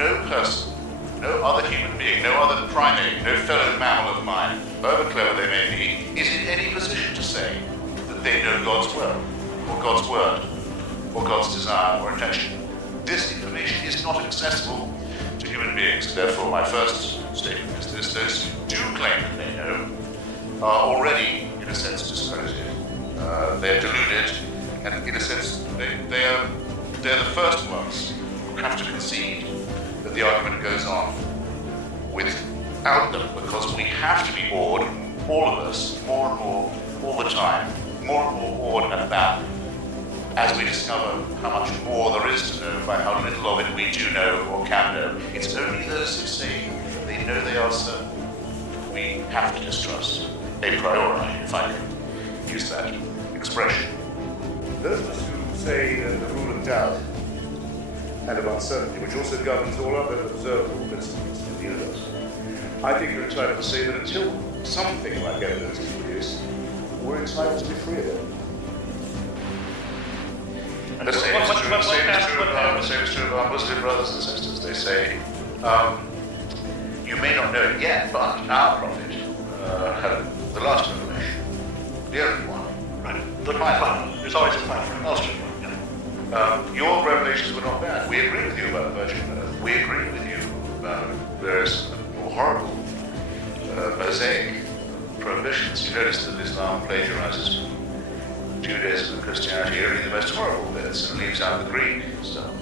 no person, no other human being, no other primate, no fellow mammal of mine, however clever they may be, is in any position to say that they know God's will, or God's word, or God's desire or intention. This information is not accessible to human beings. Therefore, my first statement is this: those who do claim that they know are already, in a sense, discredited. They're deluded, and in a sense, they're the first ones who have to concede that the argument goes on without them, because we have to be awed, all of us, more and more, all the time, more and more awed at that, as we discover how much more there is to know by how little of it we do know or can know. It's only those who say they know they are certain we have to distrust, a priori, if I can use that expression. Those of us who say the rule of doubt and of uncertainty, which also governs all other observable principles in the universe, I think you're entitled to say that until something like evidence is produced, we're entitled to be free of it. And the same is true of our Muslim brothers and sisters. They say, you may not know it yet, but our prophet had the last revelation, the only one. Right. The plan. There's always a plan for an ultimate one. Yeah. Your revelations were not bad. We agree with you about virgin birth. We agree with you about various more horrible Mosaic prohibitions. You notice that Islam plagiarizes from Judaism and Christianity only the most horrible bits and leaves out the Greek stuff.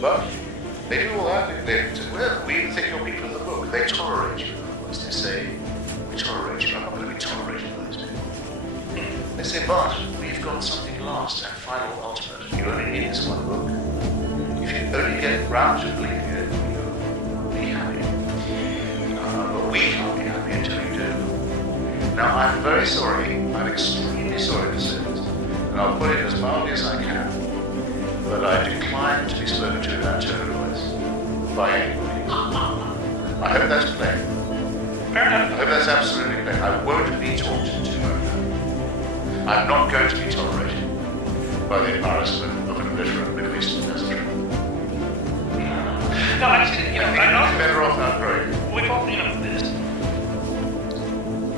But they do all that. They say, well, we even think you're people in the book. They tolerate you. As they say, we tolerate you. I'm not going to be tolerated by these people. They say, but we've got something last and final, ultimate. You only need this one book. If you only get round to believing it, you'll be happy. But we can't be happy until you do. Now, I'm very sorry. I'm extremely sorry to say this, and I'll put it as mildly as I can, but I decline to be spoken to in that tone of voice by anybody. I hope that's plain. Fair enough. I hope that's absolutely plain. I won't be talked to like that. I'm not going to be tolerated by the embarrassment of an illiterate Middle Eastern peasantry. No, I just, I know. Better off not growing. We've all, this.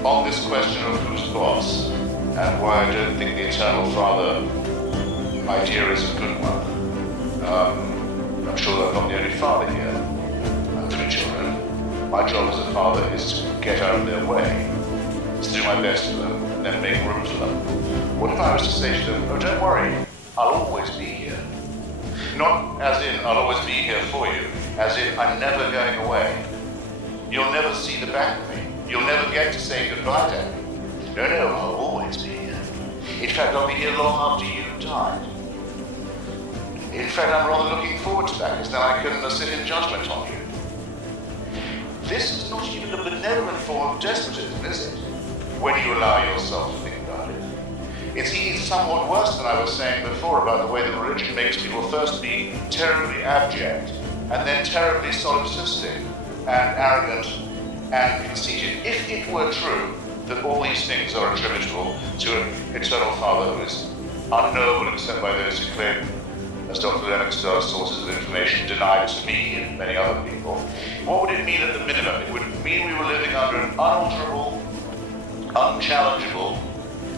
On this question of who's boss, and why I don't think the Eternal Father idea is a good one. I'm sure I'm not the only father here. I have 3 children. My job as a father is to get out of their way, to do my best for them, and then make room for them. What if I was to say to them, oh, don't worry, I'll always be here. Not as in, I'll always be here for you, as in, I'm never going away. You'll never see the back of me. You'll never get to say goodbye to me. No, I'll always be here. In fact, I'll be here long after you've died. In fact, I'm rather looking forward to that, because now I can sit in judgment on you. This is not even a benevolent form of despotism, is it? When you allow yourself to think about it. It's somewhat worse than I was saying before about the way that religion makes people first be terribly abject, and then terribly solipsistic, and arrogant, and conceited. If it were true that all these things are attributable to an eternal Father who is unknowable except by those who claim, as Dr. Lennox does, sources of information denied to me and many other people, what would it mean at the minimum? It would mean we were living under an unalterable, unchallengeable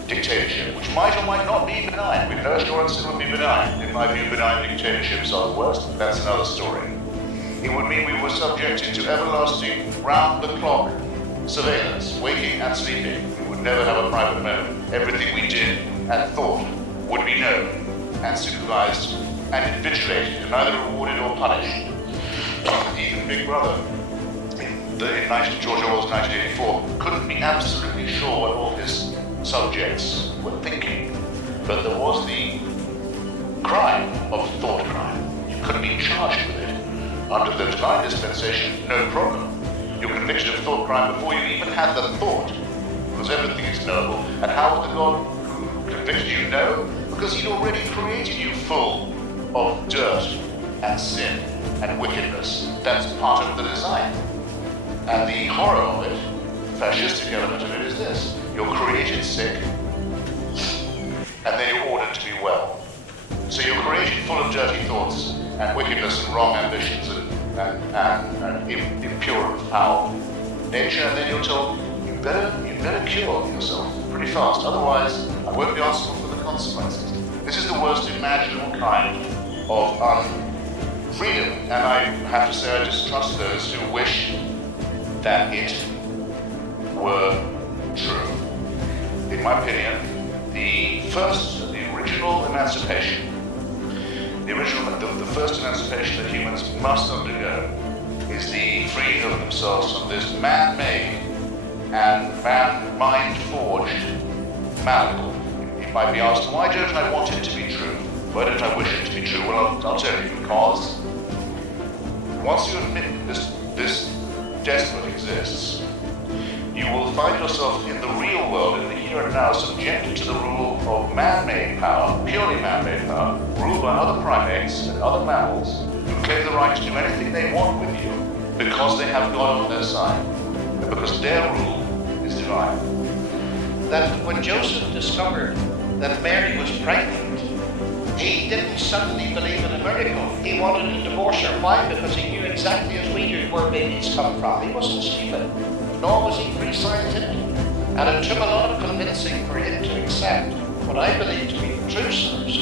dictatorship, which might or might not be benign. With no assurance it would be benign. In my view, benign dictatorships are the worst, but that's another story. It would mean we were subjected to everlasting, round-the-clock surveillance, waking and sleeping. We would never have a private moment. Everything we did and thought would be known and supervised and invigilated, and either rewarded or punished. Even Big Brother, in George Orwell's 1984, couldn't be absolutely sure what all his subjects were thinking, but there was the crime of thought crime. You couldn't be charged with it. Under the divine dispensation, no problem. You're convicted of thought crime before you even had the thought, because everything is knowable. And how would the God who convicted you know? Because he'd already created you full of dirt and sin and wickedness. That's part of the design. And the horror of it, the fascistic element of it, is this. You're created sick, and then you're ordered to be well. So you're created full of dirty thoughts and wickedness and wrong ambitions and and impure and foul nature, and then you're told you better cure yourself pretty fast, otherwise I won't be answerable for the consequences. This is the worst imaginable kind of freedom, and I have to say I distrust those who wish that it were true. In my opinion, the original emancipation, the first emancipation that humans must undergo is the freeing of themselves from this man-made and mind-forged malleable. You might be asked, why don't I want it to be true? Why don't I wish it to be true? Well, I'll tell you, because once you admit this despot exists, you will find yourself in the real world, in the here and now, subjected to the rule of man-made power, purely man-made power, ruled by other primates and other mammals who claim the right to do anything they want with you because they have God on their side, and because their rule is divine. That when Joseph discovered that Mary was pregnant, he didn't suddenly believe in a miracle. He wanted to divorce her. Why? Because he knew exactly as we do where babies come from. He wasn't stupid, nor was he pre-scientific. And it took a lot of convincing for him to accept what I believe to be the true source,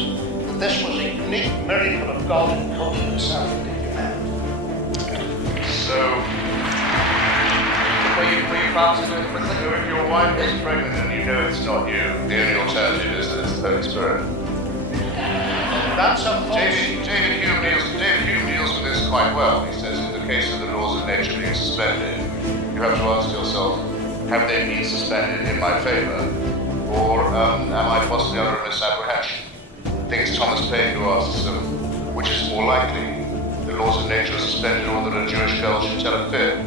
that this was a unique miracle of God encoding himself into humanity. So, will you promise to do it quickly? So if your wife is pregnant and you know it's not you, the only alternative is that it's the Holy Spirit. That's a David Hume deals with this quite well. He says, in the case of the laws of nature being suspended, you have to ask yourself, have they been suspended in my favor? Or am I possibly under a misapprehension? I think it's Thomas Paine who asks them, which is more likely, the laws of nature are suspended or that a Jewish girl should tell a fib?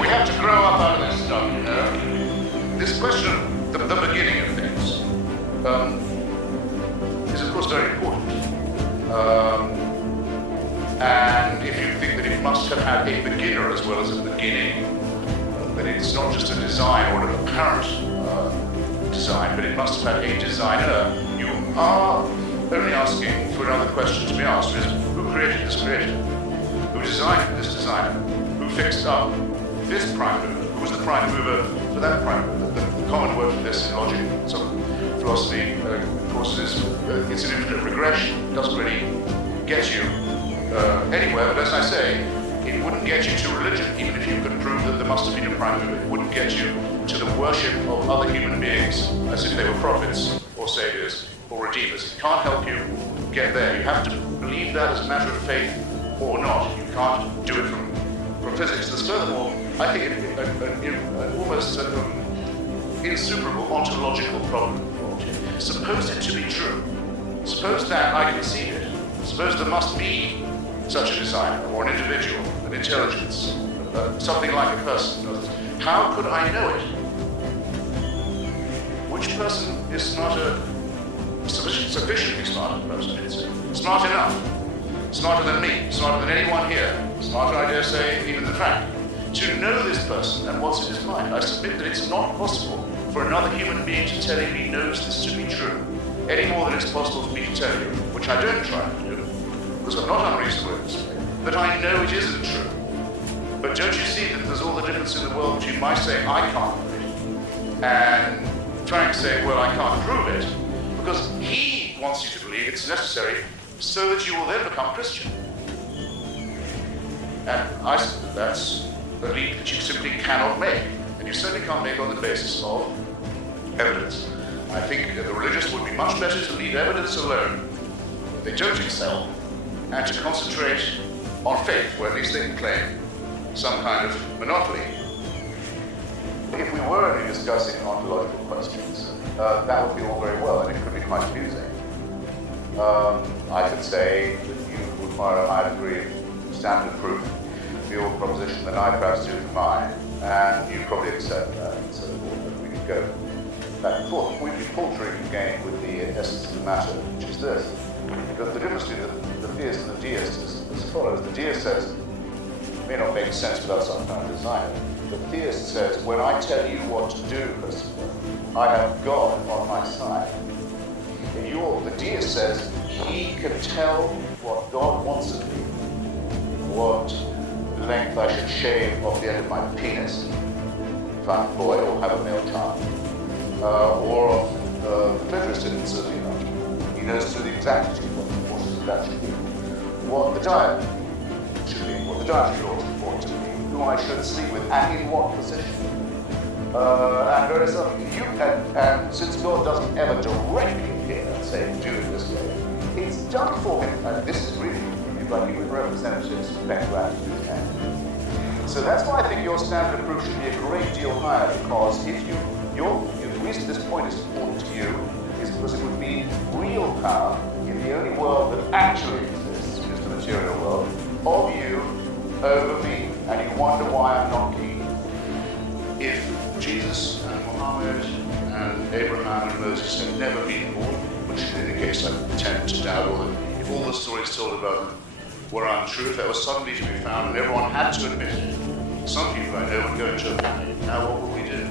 We have to grow up out of this stuff, you know? This question, the beginning of things, is of course very important. And if you think that it must have had a beginner as well as a beginning, that it's not just a design or an apparent design, but it must have had a designer, you are only asking for another question to be asked, which is who created this creator? Who designed this designer? Who fixed up this prime mover? Who was the prime mover for that prime mover? The common word for this in logic, some philosophy, of course, is it's an infinite regression. It doesn't really get you anywhere, but as I say, it wouldn't get you to religion, even if you could prove that there must have been a prime mover. It wouldn't get you to the worship of other human beings as if they were prophets or saviors or redeemers. It can't help you get there. You have to believe that as a matter of faith or not. You can't do it from physics. There's furthermore, I think, an almost insuperable ontological problem involved. Suppose it to be true. Suppose that I conceive it. Suppose there must be such a designer, or an individual, an intelligence, something like a person. How could I know it? Which person is smarter, sufficiently smarter person, I'd say? Smart enough. Smarter than me, smarter than anyone here. Smarter, I dare say, even than Frank. To know this person and what's in his mind. I submit that it's not possible for another human being to tell him he knows this to be true, any more than it's possible for me to tell you, which I don't try to do, because I'm not unreasonable in this way, that I know it isn't true. But don't you see that there's all the difference in the world between my saying I can't prove it, and Frank saying, well, I can't prove it, because he wants you to believe it's necessary so that you will then become Christian. And I said that that's a leap that you simply cannot make, and you certainly can't make on the basis of evidence. I think that the religious would be much better to leave evidence alone. They don't excel, and to concentrate on faith, where at least they can claim some kind of monopoly. If we were only discussing ontological questions, that would be all very well, and it could be quite amusing. I could say that you require a higher degree of standard proof for your proposition than I perhaps do for mine, and you'd probably accept that, and so we could go back and forth. We'd be paltering again with the essence of the matter, which is this. The difference between the theist and the deist is as follows. The deist says, it may not make sense without some kind of designer. The theist says, when I tell you what to do, Christopher, I have God on my side. The deist says, he can tell what God wants of me what length I should shave off the end of my penis if I'm a boy or have a male child, or of the clitoris in the He knows to the exactitude what the forces of that should be, what the diet should be, what the dietary laws report to be, who I should sleep with, and in what position. And various other things. And since God doesn't ever directly appear and say, do it this way, it's done for him. And this is really like human representatives better attitude can. So that's why I think your standard of proof should be a great deal higher, because if the reason this point is important to you is because it would mean real power in the only world that actually exists, which is the material world, of you over me. And you wonder why I'm not keen. If Jesus and Muhammad and Abraham and Moses had never been born, which in any case I tend to doubt, or if all the stories told about them were untrue, if that was suddenly to be found and everyone had to admit it, some people I know would go into a panic. Now what would we do?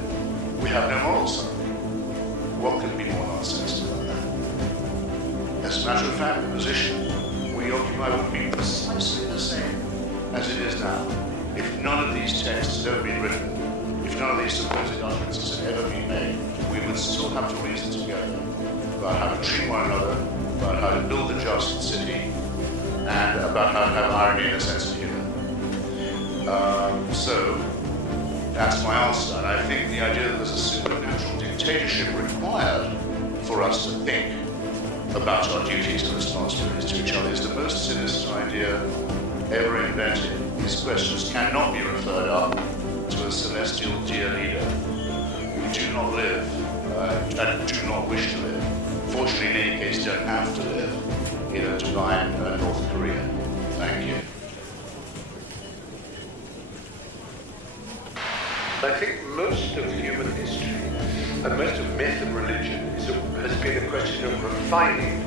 We have no moral side. What could be more nonsensical than that? As a matter of fact, the position we occupy would be precisely the same as it is now. If none of these texts had ever been written, if none of these supposed utterances had ever been made, we would still have to reason together about how to treat one another, about how to build a just city, and about how to have irony and a sense of humor. So that's my answer. And I think the idea that there's a supernatural dictatorship required for us to think about our duties and responsibilities to each other is the most sinister idea ever invented. These questions cannot be referred up to a celestial dear leader. We do not live and do not wish to live. Fortunately, in any case, don't have to live in a divine North Korea. Thank you. I think most of human history and most of myth and religion has been a question of refining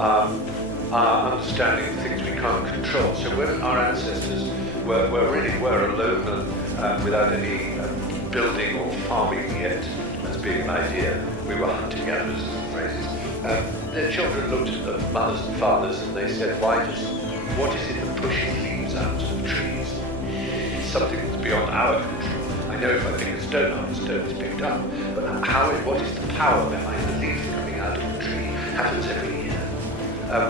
our understanding of things we can't control. So when our ancestors were alone and without any building or farming yet as being an idea, we were hunting gatherers, as the phrase is. Their children looked at the mothers and fathers and they said, what is it that pushes leaves out of trees? It's something that's beyond our control. I know if I pick a stone up, the stone is picked up, but what is the power behind the leaf coming out of the tree? Happens every year.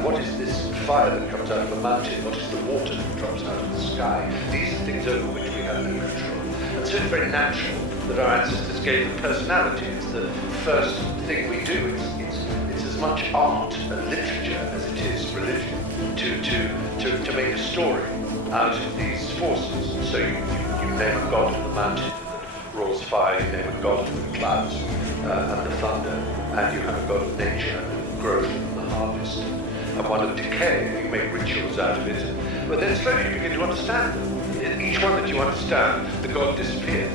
What is this fire that comes out of a mountain? What is the water that drops out of the sky? These are things over which we have no control. And so it's very natural that our ancestors gave them personality. It's the first thing we do. It's as much art and literature as it is religion to make a story out of these forces. So you name a god of the mountain that roars fire, you name a god of the clouds and the thunder, and you have a god of nature and growth and the harvest, and one of decay, you make rituals out of it. But then slowly you begin to understand them. In each one that you understand, the god disappears.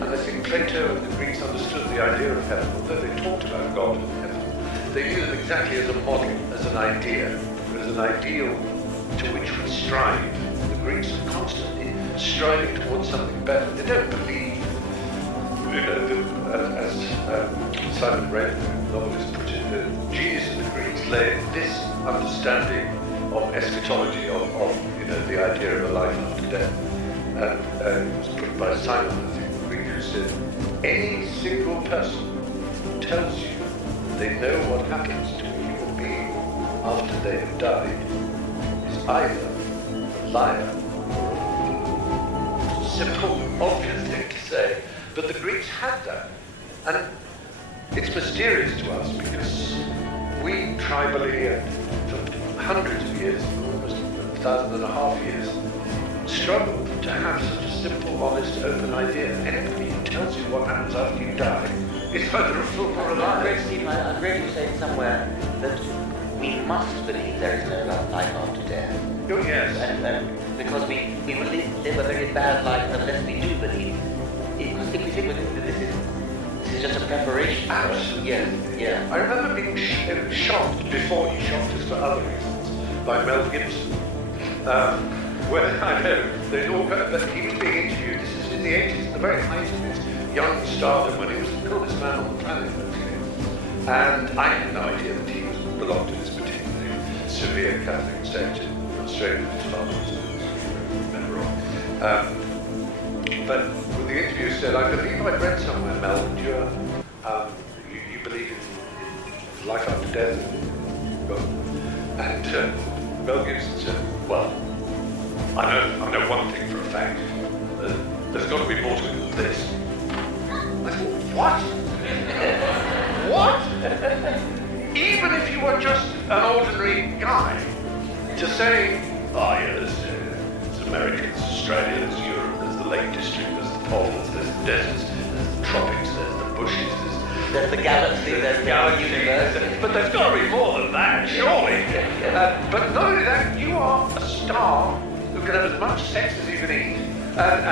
And I think Plato and the Greeks understood the idea of heaven, although they talked about God and heaven. They knew them exactly as a model, as an idea, as an ideal to which we strive. The Greeks are constantly striving towards something better. They don't believe, as Simon Raven, the novelist, put it, the genius of the Greeks lay in this understanding of eschatology, of the idea of a life after death. And it was put by Simon, I think, the Greek, who said, any single person who tells you they know what happens to a human being after they have died is either a liar or a simple, obvious thing to say. But the Greeks had that. And it's mysterious to us because we tribally, for hundreds of years, almost 1,500 years, struggle to have such a simple, honest, open idea. Anybody who tells you what happens after you die is either a fool or a liar. Stephen, I read you say somewhere that we must believe there is no life after death. Oh, yes. And because we will live a very bad life unless we do believe. If we think this is just a preparation. Absolutely. Yeah. I remember being shocked before he shocked us for other reasons by Mel Gibson. When I know there's all but he was being interviewed. This is in the 80s, at the very height of his young stardom, when he was the coolest man on the planet. And I had no idea that he belonged to this particularly severe Catholic sect in Australia with his father, if I remember wrong. But with the interview said, I believe I read somewhere, Mel, that you believe in life after death. And Mel Gibson said, well, I know one thing for a fact. There's got to be more to it than this. I thought, what? What? Even if you were just an ordinary guy, to say, oh yeah, there's America, there's Australia, there's Europe, there's the Lake District, there's the poles, there's the deserts, there's the tropics, there's the bushes, there's the galaxy, there's the universe. But there's got to be more than that, surely. But not only that, you are a star who can have as much sex as you can eat, and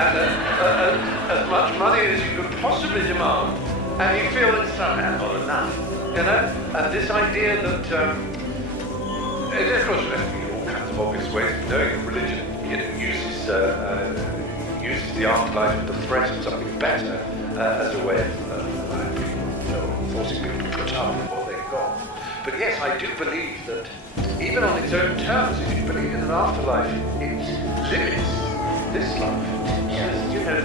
as much money as you could possibly demand, and you feel it's somehow not enough, you know? And this idea that, and of course, all kinds of obvious ways of knowing that religion, you know, uses the afterlife and the threat of something better as a way of forcing people to put up with what they've got. But yes, I do believe that even on its own terms, if you believe in an afterlife, it limits this life. Yes. You know,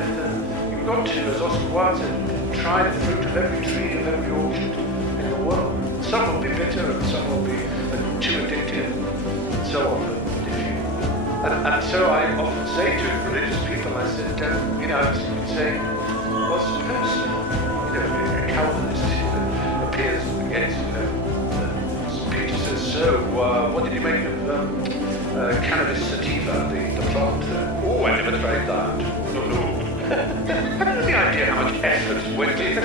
you've got to, as Oscar Wilde said, try the fruit of every tree, of every orchard in the world. Some will be bitter and some will be too addictive and so on. But if you, and so I often say to religious people, I said, you know, I would say, well, suppose, you know, a Calvinist appears against, you know, St. Peter says, so what did you make of cannabis sativa, the plant? Oh, I never tried that. No. The idea how much effort went into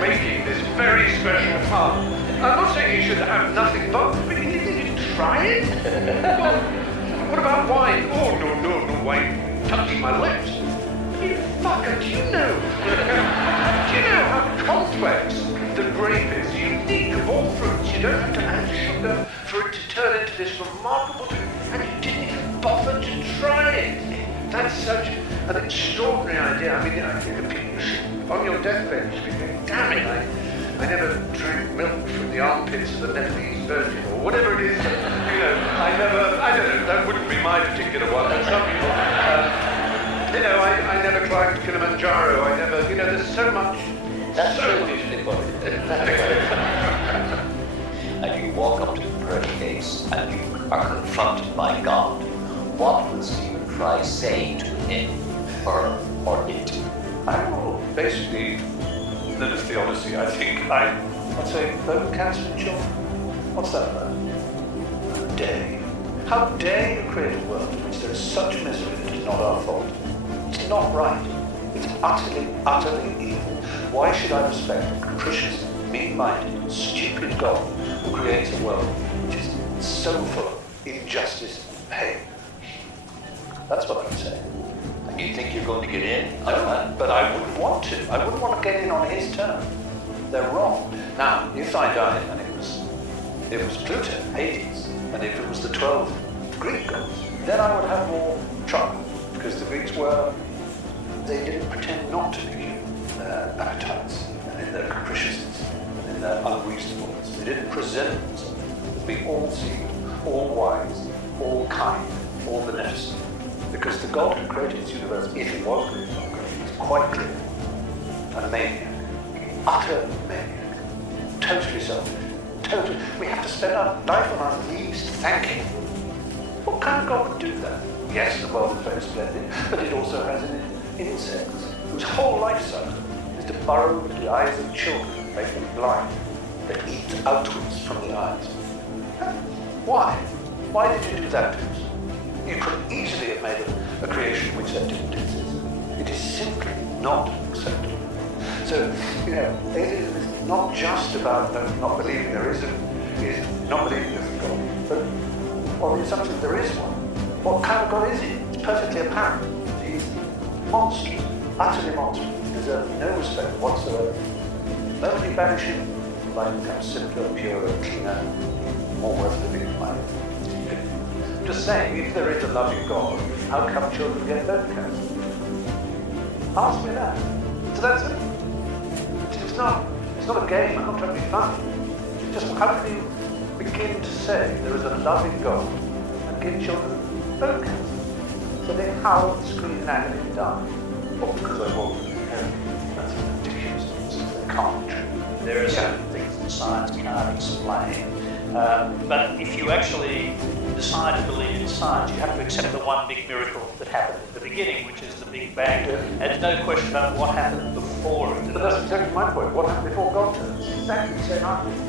making this very special plant. I'm not saying you should have nothing but did you try it? Well, what about wine? Oh, no wine touching my lips. You fucker, do you know how complex the grape is? Unique of all fruits. You don't have to add sugar for it to turn into this remarkable drink, and you didn't even bother to try it. That's such an extraordinary idea. I mean, I think that people should, on your deathbed, you should be thinking, damn it, I never drank milk from the armpits of the Nepalese virgin, or whatever it is. You know, I don't know, that wouldn't be my particular one, but some people, you know, I never climbed Kilimanjaro, I never, you know, there's so much. That's so usually what it is. And you walk up to the pearly gates and you are confronted by God. What will Stephen Fry say to him or it? I will basically live a theodicy. I think I'd say, bone cancer in children. What's that about? How dare you create a world in which there is such misery that is not our fault? It's not right. It's utterly evil. Why should I respect a capricious, mean-minded, stupid God who creates a world which is so full of injustice and pain? That's what I would say. And you think you're going to get in? No, but I wouldn't want to. I wouldn't want to get in on his terms. They're wrong. Now, if I died and it was Pluto, Hades, and if it was the 12 Greek gods, then I would have more trouble, because the Greeks they didn't pretend not to be human in their appetites and in their capriciousness and in their unreasonableness. They didn't present themselves as being all-seeing, all-wise, all-kind, all-beneficent. Because the God who created this universe, if it was great, is quite clear. A maniac. Utter maniac. Totally selfish. Totally. We have to spend our life on our knees thanking him. What kind of God would do that? Yes, the world is very splendid, but it also has in it insects whose whole life cycle is to burrow into the eyes of children and make them blind. They eat outwards from the eyes. Why? Why did you do that to us? You could easily have made a creation which that didn't exist. It is simply not acceptable. So, you know, atheism is not just about not believing there is not believing there's a God, but on the assumption that there is one. What kind of God is he? It's perfectly apparent. He's monstrous, utterly monstrous. He deserves no respect whatsoever. The moment you banish him, life becomes simpler, purer, cleaner, more worth living in life. I'm just saying, if there is a loving God, how come children get bone cancer? Ask me that. So that's it. It's not a game. I'm not trying to be funny. It's just how can you begin to say there is a loving God and give children phone cancer. So then how is screen anatomy done? Well, because I want to that's an ridiculous thing. They can't be true. There are certain things that science can't explain. But if you actually decide to believe in science, you have to accept the one big miracle that happened at the beginning, which is the Big Bang. And there's no question about what happened before it. But that's exactly my point. What happened before God did? It's exactly the same argument.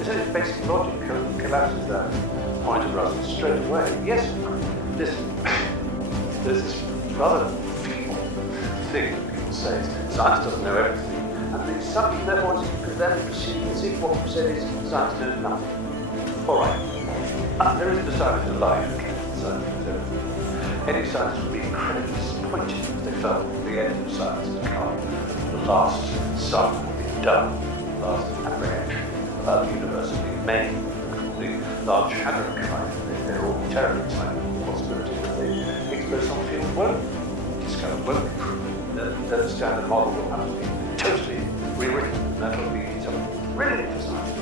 Isn't it basic logic collapses that point of Russell straight away? Yes, there's this rather feeble thing that people say, science doesn't know everything. And then suddenly, therefore, then proceed to see what we said is science knows nothing. All right. There isn't a science in life that science knows everything. Any science would be incredibly disappointed if they felt the end of science had come. The last sum would be done, the last apprehension about the universe being made. The Large Hadron Collider, they're all terribly tiny possibility that they expose on field won't discover, won't be proven. Then the standard model will have to be totally rewritten, and that'll be something brilliant for science.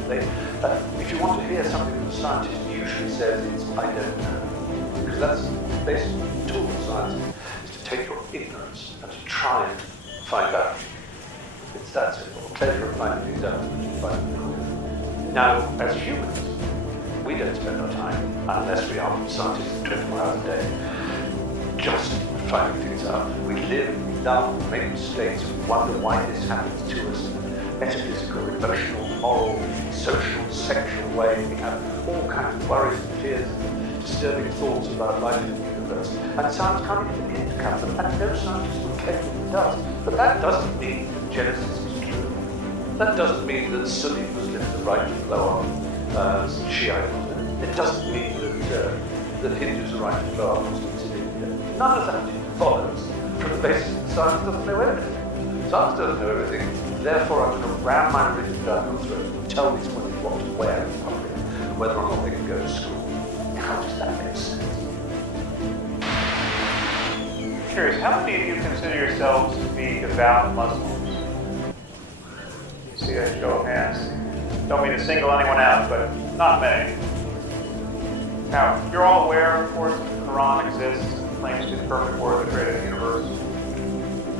If you want to hear something that a scientist usually says, it's I don't know. Because that's the basic tool of science, is to take your ignorance and to try and find out. It's that simple. The pleasure of finding things out is to find them. Now, as humans, we don't spend our time, unless we are scientists 24 hours a day, just finding things out. We live, we love, we make mistakes, we wonder why this happens to us in a metaphysical, emotional, moral, social, sexual way. We have all kinds of worries and fears, disturbing thoughts about life in the universe. And science can't even begin to count them, and no scientist will claim that it does. But that doesn't mean that Genesis is true. That doesn't mean that Sunni Muslims are right to blow up Shiite Muslims. It doesn't mean that Hindus are right to blow up Muslims in India. None of that follows from the basis that science doesn't know everything. Science doesn't know everything, therefore I'm going to ram my religion down their throat and tell these women what to wear in public, whether or not they can go to school. How does that make sense? I'm curious, how many of you consider yourselves to be devout Muslims? You see a show of hands. Don't mean to single anyone out, but not many. Now, you're all aware, of course, that the Quran exists and claims to be the perfect word of the created universe.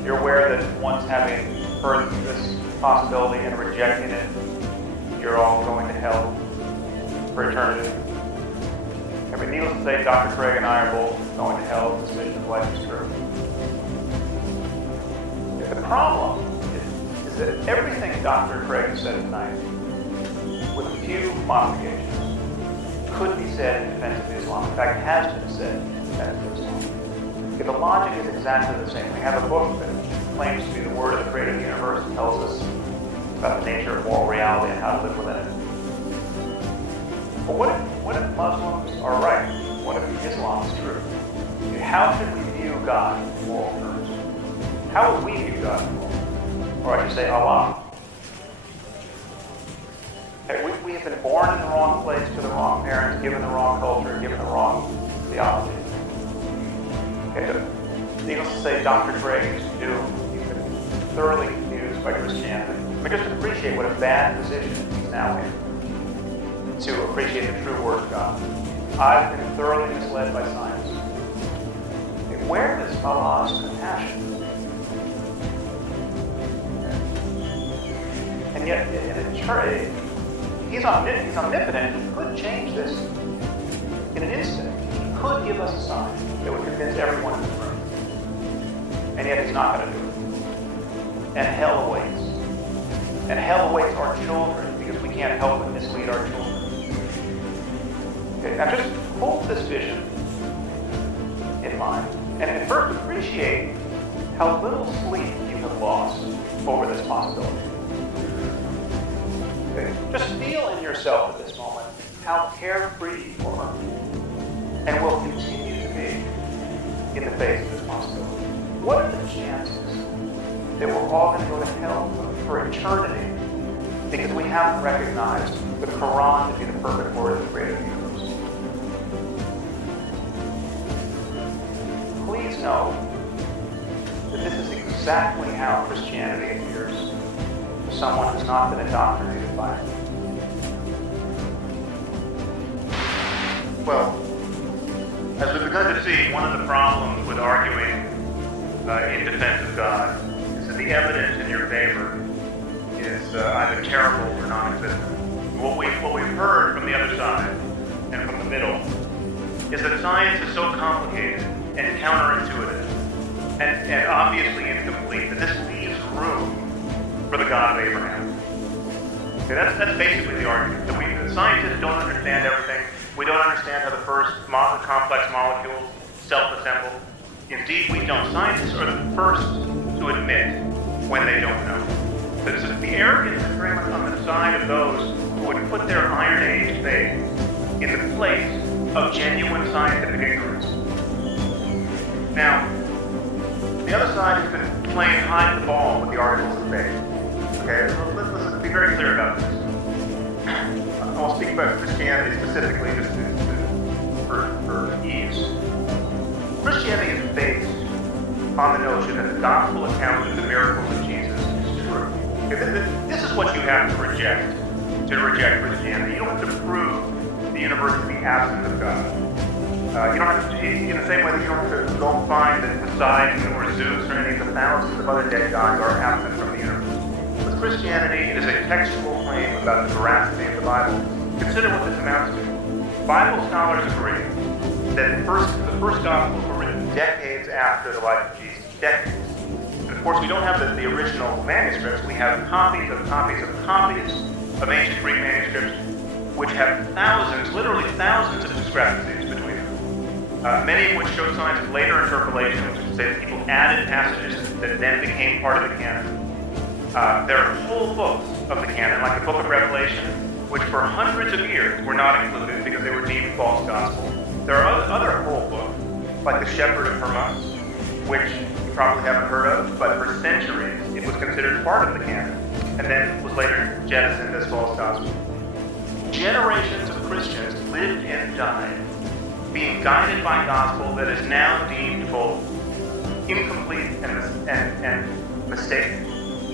You're aware that once having heard this possibility and rejecting it, you're all going to hell for eternity. I mean, needless to say, Dr. Craig and I are both going to hell if this vision of life is true. The problem is that everything Dr. Craig said tonight, with a few modifications, could be said in defense of Islam. In fact, has been said in defense of Islam. If the logic is exactly the same, we have a book that claims to be the word of the created universe and tells us about the nature of moral reality and how to live within it. But what if Muslims are right? What if Islam is true? How should we view God in moral terms? How would we view God in moral terms? Or I should say Allah. Okay, we have been born in the wrong place to the wrong parents, given the wrong culture, given the wrong theology. Okay, so needless to say, Dr. Craig is doomed. He's been thoroughly confused by Christianity. I mean, just appreciate what a bad position he's now in to appreciate the true word of God. I've been thoroughly misled by science. Okay, where is Allah's compassion? And yet, in church, He's omnipotent. He could change this in an instant. He could give us a sign that would convince everyone in the room. And yet he's not going to do it. And hell awaits. And hell awaits our children because we can't help but mislead our children. Okay, now just hold this vision in mind. And first appreciate how little sleep you have lost over this possibility. Just feel in yourself at this moment how carefree you are and will continue to be in the face of this possibility. What are the chances that we're all going to go to hell for eternity because we haven't recognized the Quran to be the perfect word of the created universe? Please know that this is exactly how Christianity appears to someone who's not been indoctrinated by it. Well, As we've begun to see, one of the problems with arguing in defense of God is that the evidence in your favor is either terrible or non-existent. What we've heard from the other side and from the middle is that science is so complicated and counterintuitive and obviously incomplete that this leaves room for the God of Abraham. Okay, that's basically the argument. That scientists don't understand everything. We don't understand how the first complex molecules self-assemble. Indeed, we don't. Scientists are the first to admit when they don't know. So the arrogance is very much on the side of those who would put their Iron Age faith in the place of genuine scientific ignorance. Now, the other side has been playing hide the ball with the articles of faith. Okay, let's be very clear about this. I'll speak about Christianity specifically just for ease. Christianity is based on the notion that the gospel account of the miracles of Jesus is true. Okay, this is what you have to reject Christianity. You don't have to prove the universe to be absent of God. You don't have to, in the same way that you don't have to go find that Poseidon or Zeus or any of the thousands of other dead gods are absent from the universe. With Christianity, it is a textual claim about the veracity of the Bible. Consider what this amounts to. Bible scholars agree that the first Gospels were written decades after the life of Jesus. Decades. And of course, we don't have the original manuscripts. We have copies of ancient Greek manuscripts, which have thousands, literally thousands of discrepancies between them. Many of which show signs of later interpolation, which is to say that people added passages that then became part of the canon. There are whole books of the canon, like the Book of Revelation, which for hundreds of years were not included because they were deemed false gospel. There are other whole books, like the Shepherd of Hermas, which you probably haven't heard of, but for centuries it was considered part of the canon, and then was later jettisoned as false gospel. Generations of Christians lived and died, being guided by gospel that is now deemed both incomplete and mistaken.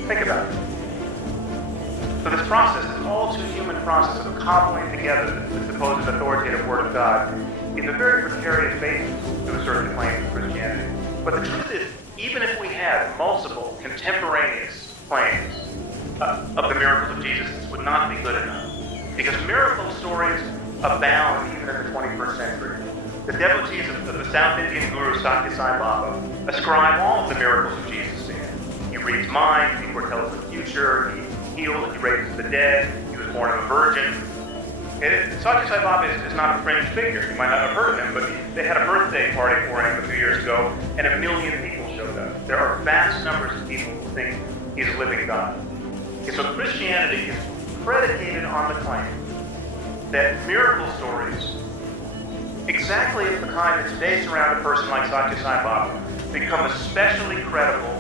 Think about it. So this process, this all-too human process of cobbling together the supposed authoritative Word of God, is a very precarious basis to assert the claims of Christianity. But the truth is, even if we had multiple contemporaneous claims of the miracles of Jesus, this would not be good enough. Because miracle stories abound even in the 21st century. The devotees of the South Indian guru Satya Sai Baba ascribe all of the miracles of Jesus to him. He reads minds, he foretells the future, he heals, he raises the dead, he was born of a virgin. Satya Sai Baba is not a fringe figure. You might not have heard of him, but they had a birthday party for him a few years ago, and 1 million people showed up. There are vast numbers of people who think he's a living God. Okay, so Christianity is predicated on the claim that miracle stories, exactly of the kind that today surround a person like Satya Sai Baba, become especially credible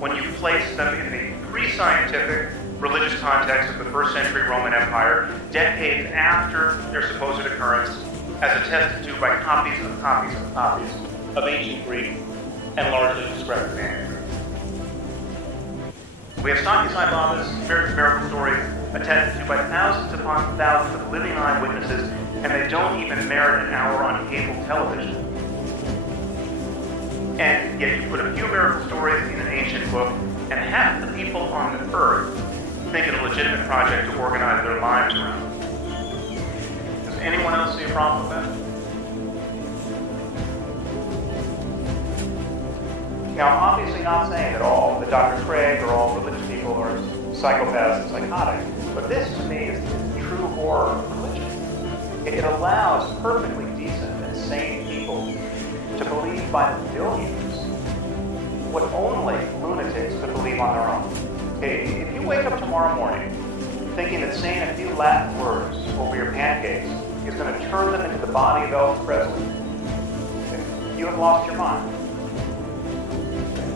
when you place them in the pre-scientific religious context of the first century Roman Empire, decades after their supposed occurrence, as attested to by copies of ancient Greek and largely discrepant manuscripts. We have Satya Sai Baba's miracle stories attested to by thousands upon thousands of living eyewitnesses, and they don't even merit an hour on cable television. And yet you put a few miracle stories in an ancient book, and half the people on the earth think it a legitimate project to organize their lives around. Does anyone else see a problem with that? Now, I'm obviously not saying that all the Dr. Craig or all religious people are psychopaths and psychotic, but this to me is the true horror of religion. It allows perfectly decent and sane people to believe by the billions what only lunatics could believe on their own. Okay, if you wake up tomorrow morning thinking that saying a few Latin words over your pancakes is going to turn them into the body of Elvis Presley, you have lost your mind.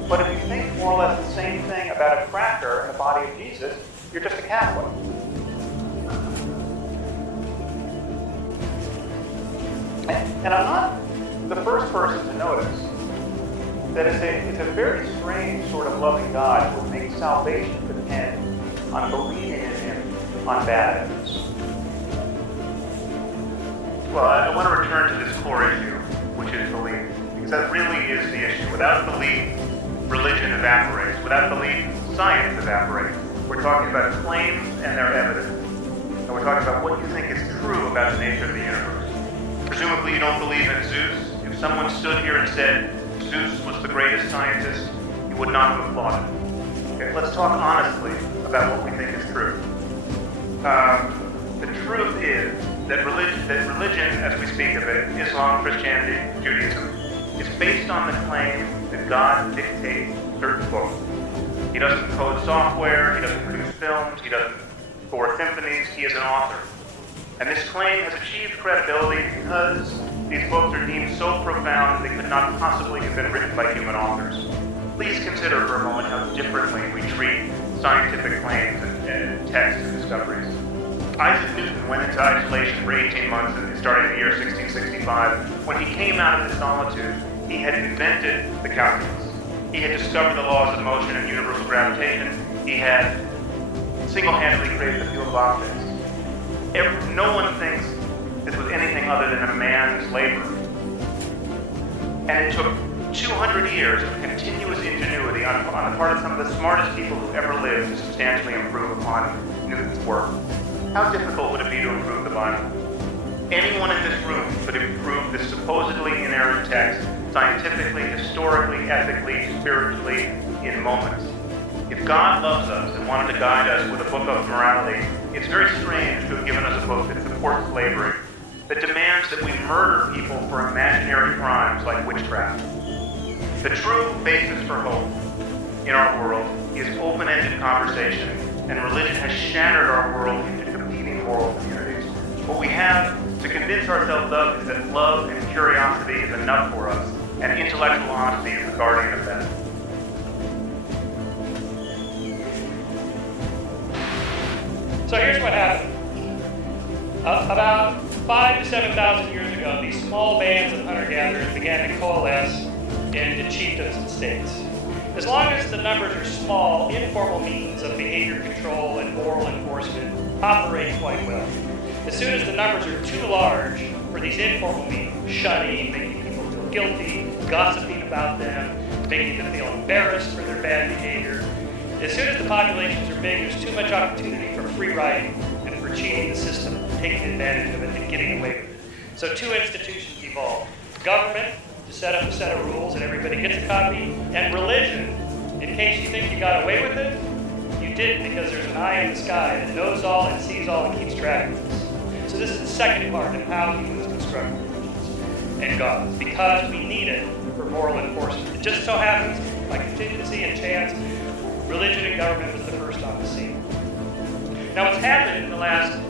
But if you think more or less the same thing about a cracker in the body of Jesus, you're just a Catholic. And I'm not the first person to notice that it's a very strange sort of loving God who makes salvation depend on believing in Him on bad evidence. Well, I want to return to this core issue, which is belief. Because that really is the issue. Without belief, religion evaporates. Without belief, science evaporates. We're talking about claims and their evidence. And we're talking about what you think is true about the nature of the universe. Presumably you don't believe in Zeus. If someone stood here and said Zeus was the greatest scientist, you would not have applauded. Okay, let's talk honestly about what we think is true. The truth is that religion, as we speak of it, Islam, Christianity, Judaism, is based on the claim that God dictates certain books. He doesn't code software, he doesn't produce films, he doesn't score symphonies, he is an author. And this claim has achieved credibility because these books are deemed so profound they could not possibly have been written by human authors. Please consider for a moment how differently we treat scientific claims and texts and discoveries. Isaac Newton went into isolation for 18 months starting in the year 1665. When he came out of his solitude, he had invented the calculus. He had discovered the laws of motion and universal gravitation. He had single-handedly created the field of optics. No one thinks this was anything other than a man's labor. And it took 200 years of continuous ingenuity on the part of some of the smartest people who ever lived to substantially improve upon Newton's work. How difficult would it be to improve the Bible? Anyone in this room could improve this supposedly inerrant text scientifically, historically, ethically, spiritually, in moments. If God loves us and wanted to guide us with a book of morality, it's very strange to have given us a book that supports slavery, that demands that we murder people for imaginary crimes like witchcraft. The true basis for hope in our world is open-ended conversation, and religion has shattered our world into competing moral communities. What we have to convince ourselves of is that love and curiosity is enough for us, and intellectual honesty is the guardian of that. So here's what happened. About 5,000 to 7,000 years ago, these small bands of hunter-gatherers began to coalesce into chiefdoms and states. As long as the numbers are small, informal means of behavior control and moral enforcement operate quite well. As soon as the numbers are too large for these informal means, shunning, making people feel guilty, gossiping about them, making them feel embarrassed for their bad behavior, as soon as the populations are big, there's too much opportunity for free riding and for cheating the system, taking advantage of it, and getting away with it. So two institutions evolved. Government, to set up a set of rules and everybody gets a copy, and religion, in case you think you got away with it, you didn't, because there's an eye in the sky that knows all and sees all and keeps track of this. So this is the second part of how humans construct religions and gods, because we need it for moral enforcement. It just so happens, by contingency and chance, religion and government was the first on the scene. Now what's happened in the last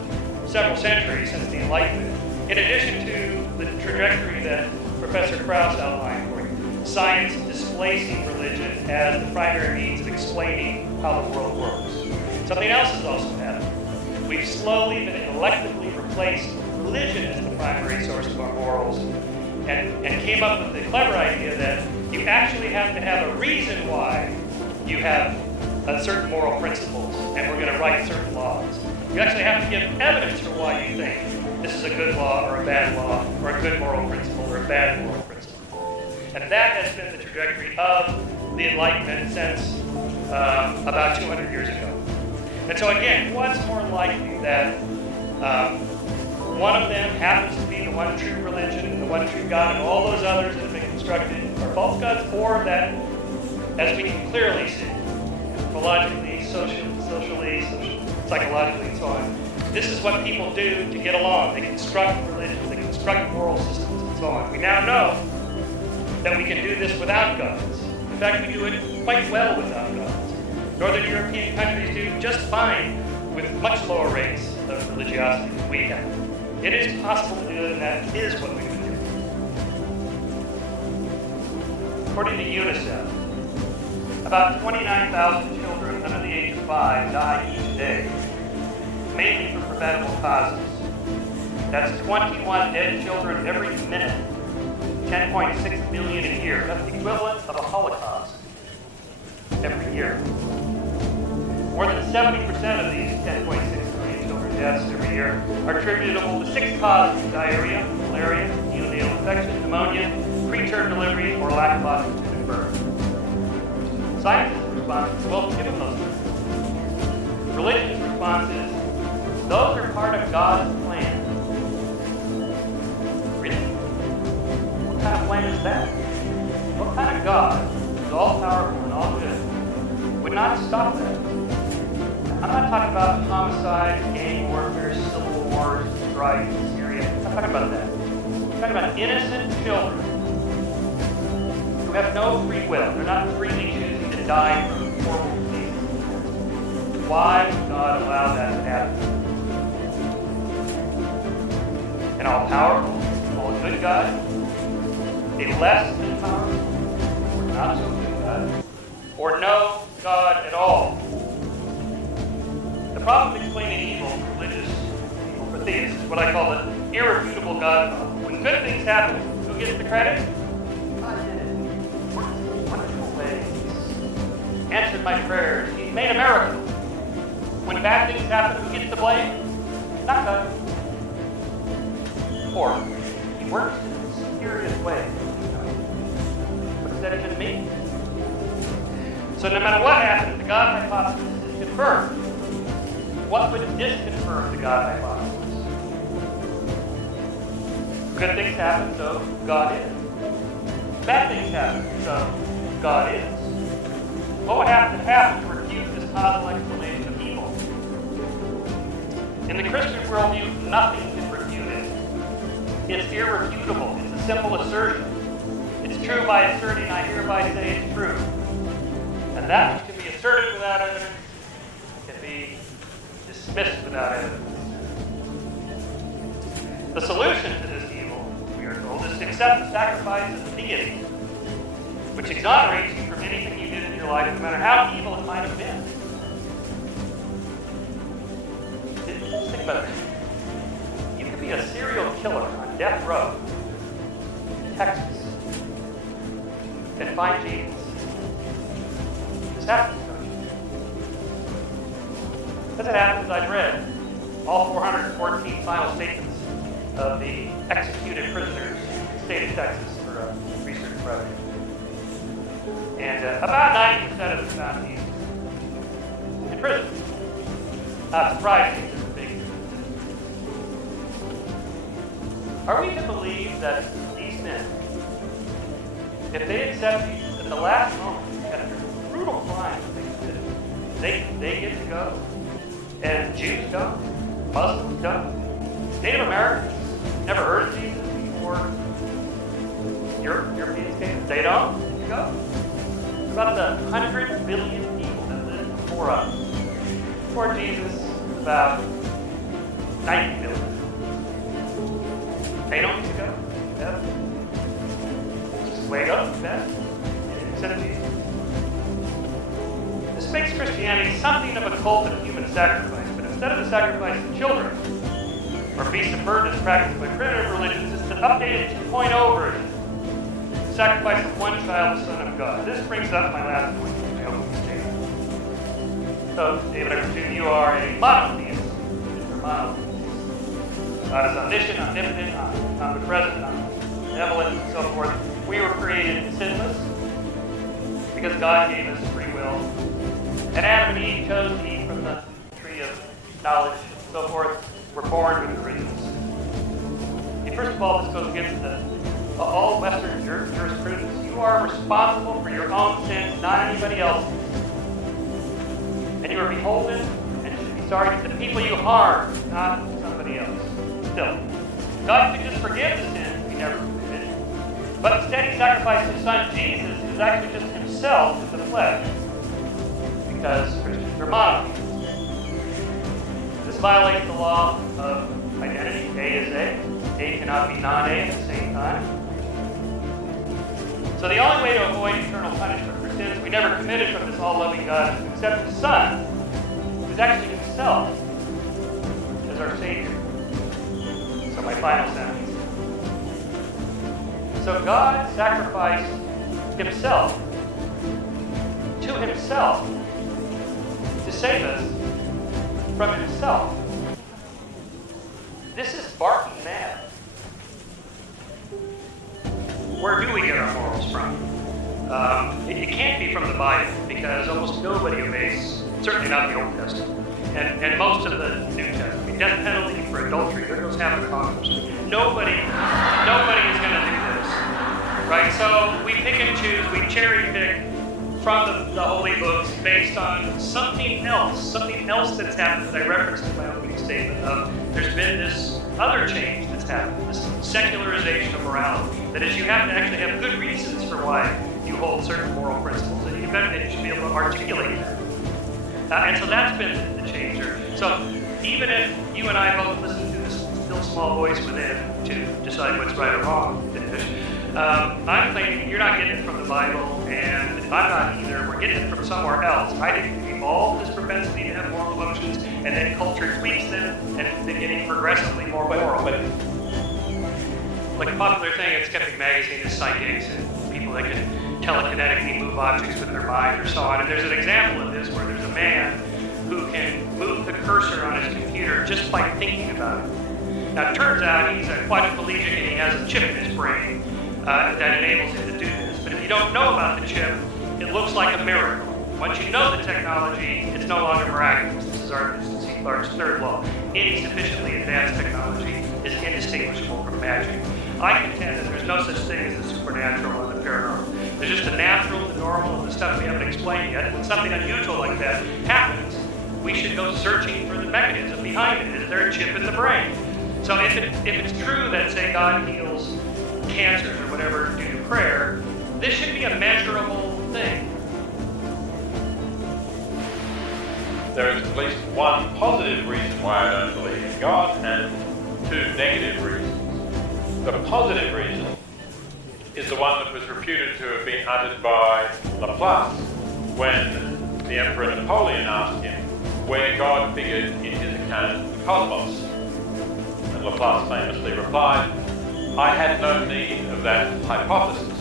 several centuries since the Enlightenment, in addition to the trajectory that Professor Krauss outlined for you, science displacing religion as the primary means of explaining how the world works, something else has also happened. We've slowly but electively replaced religion as the primary source of our morals and came up with the clever idea that you actually have to have a reason why you have certain moral principles, and we're going to write certain laws. You actually have to give evidence for why you think this is a good law or a bad law, or a good moral principle or a bad moral principle. And that has been the trajectory of the Enlightenment since about 200 years ago. And so again, what's more likely that one of them happens to be the one true religion and the one true God, and all those others that have been constructed are false gods, or that, as we can clearly see, psychologically, psychologically, and so on. This is what people do to get along. They construct religions, they construct moral systems, and so on. We now know that we can do this without gods. In fact, we do it quite well without gods. Northern European countries do just fine with much lower rates of religiosity than we have. It is possible to do it, and that is what we would do. According to UNICEF, about 29,000 children under the age of 5 die each day, mainly from preventable causes. That's 21 dead children every minute, 10.6 million a year. That's the equivalent of a Holocaust every year. More than 70% of these 10.6 million children deaths every year are attributable to 6 causes: diarrhea, malaria, neonatal infection, pneumonia, boundary or lack of logic to infer. Scientists' response is, well, give them those things. Religion's response is, those are part of God's plan. Really? What kind of plan is that? What kind of God, who's all-powerful and all-good, would not stop that? I'm not talking about homicide, gang warfare, civil wars, strife in Syria. I'm not talking about that. I'm talking about innocent children who have no free will. They're not freely choosing to die from horrible diseases. Why would God allow that to happen? An all-powerful, all-good God? A less than powerful, or not so good God? Or no God at all? The problem with explaining evil for religious people, for theists, is what I call the irrefutable God problem. When good things happen, who gets the credit? God did it. Worked in wonderful ways. Answered my prayers. He made a miracle. When bad things happen, who gets the blame? Not God. Or, he works in a mysterious way. What's that even mean? So no matter what happens, the God hypothesis is confirmed. What would disconfirm the God hypothesis? Good things happen, so God is. Bad things happen, so God is. What would have to happen to refute this causal explanation of evil? In the Christian worldview, nothing can refute it. It's irrefutable. It's a simple assertion. It's true by asserting, I hereby say it's true. And that which can be asserted without evidence can be dismissed without evidence. The solution to this evil, we are told, is to accept the sacrifice of the deity, which exonerates you from anything you did in your life, no matter how evil it might have been. Just think about it. You could be a serial killer on death row in Texas and find Jesus. This happens. As it happens, I've read all 414 final statements of the executed prisoners in the state of Texas for a research project. And about 90% of them found Jesus in prison. Not surprising, it's a big. Are we to believe that these men, if they accept Jesus at the last moment, after brutal crimes they get to go? And Jews don't, Muslims don't, Native Americans never heard of Jesus before Europeans came, they don't go. About the 100 billion people that lived before us. Before Jesus, about 90 billion. They don't get to go. Yeah. Just wake up, man. Accept Jesus. This makes Christianity something of a cult of human sacrifice, but instead of the sacrifice of children, or beasts of burden as practiced by primitive religions, it's an updated 2.0 version. The sacrifice of one child, the Son of God. This brings up my last point. I hope you understand. So, David, I presume you are a monotheist. Mr. Monotheist. God is omniscient, omnipotent, omnipresent, benevolent, and so forth. We were created sinless because God gave us free will. And Adam and Eve chose to eat from the tree of knowledge and so forth. We're born with freedoms. First of all, this goes against all Western jurisprudence. You are responsible for your own sins, not anybody else's. And you are beholden and should be sorry to the people you harm, not somebody else. Still, God could just forgive the sins we never committed. But instead, He sacrificed His Son Jesus, who is actually just Himself in the flesh. Because Christians are monotheists. This violates the law of identity. A is A. A cannot be non-A at the same time. So the only way to avoid eternal punishment for sins we never committed from this all-loving God is to accept His Son, who is actually Himself, as our Savior. So my final sentence. So God sacrificed Himself to Himself to save us from Himself. This is barking mad. where do we get our morals from? It can't be from the Bible, because almost nobody obeys, certainly not the Old Testament, and most of the New Testament. Death penalty for adultery, there goes half the Congress. Nobody is going to do this, right? So we pick and choose, we cherry pick from the holy books based on something else that's happened that I referenced in my opening statement of there's been this other change that's happened, this secularization of morality. That is, you have to actually have good reasons for why you hold certain moral principles, and you should be able to articulate that. And so that's been the change here. So even if you and I both listen to this still small voice within to decide what's right or wrong, I'm claiming you're not getting it from the Bible, and I'm not either. We're getting it from somewhere else. I think we evolved this propensity to have moral emotions, and then culture tweaks them, and it's been getting progressively more moral. But like a popular thing in Skeptic Magazine is psychics and people that can telekinetically move objects with their mind or so on. And there's an example of this where there's a man who can move the cursor on his computer just by thinking about it. Now, it turns out he's a quadriplegic and he has a chip in his brain that enables him to do this. But if you don't know about the chip, it looks like a miracle. Once you know the technology, it's no longer miraculous. This is Arthur C. Clarke's third law. Any sufficiently advanced technology is indistinguishable from magic. I contend that there's no such thing as the supernatural and the paranormal. There's just the natural, the normal, and the stuff we haven't explained yet. When something unusual like that happens, we should go searching for the mechanism behind it. Is there a chip in the brain? So if it's true that, say, God heals cancers or whatever due to prayer, this should be a measurable thing. There is at least one positive reason why I don't believe in God and two negative reasons. The positive reason is the one that was reputed to have been uttered by Laplace when the Emperor Napoleon asked him where God figured in his account of the cosmos. And Laplace famously replied, "I had no need of that hypothesis."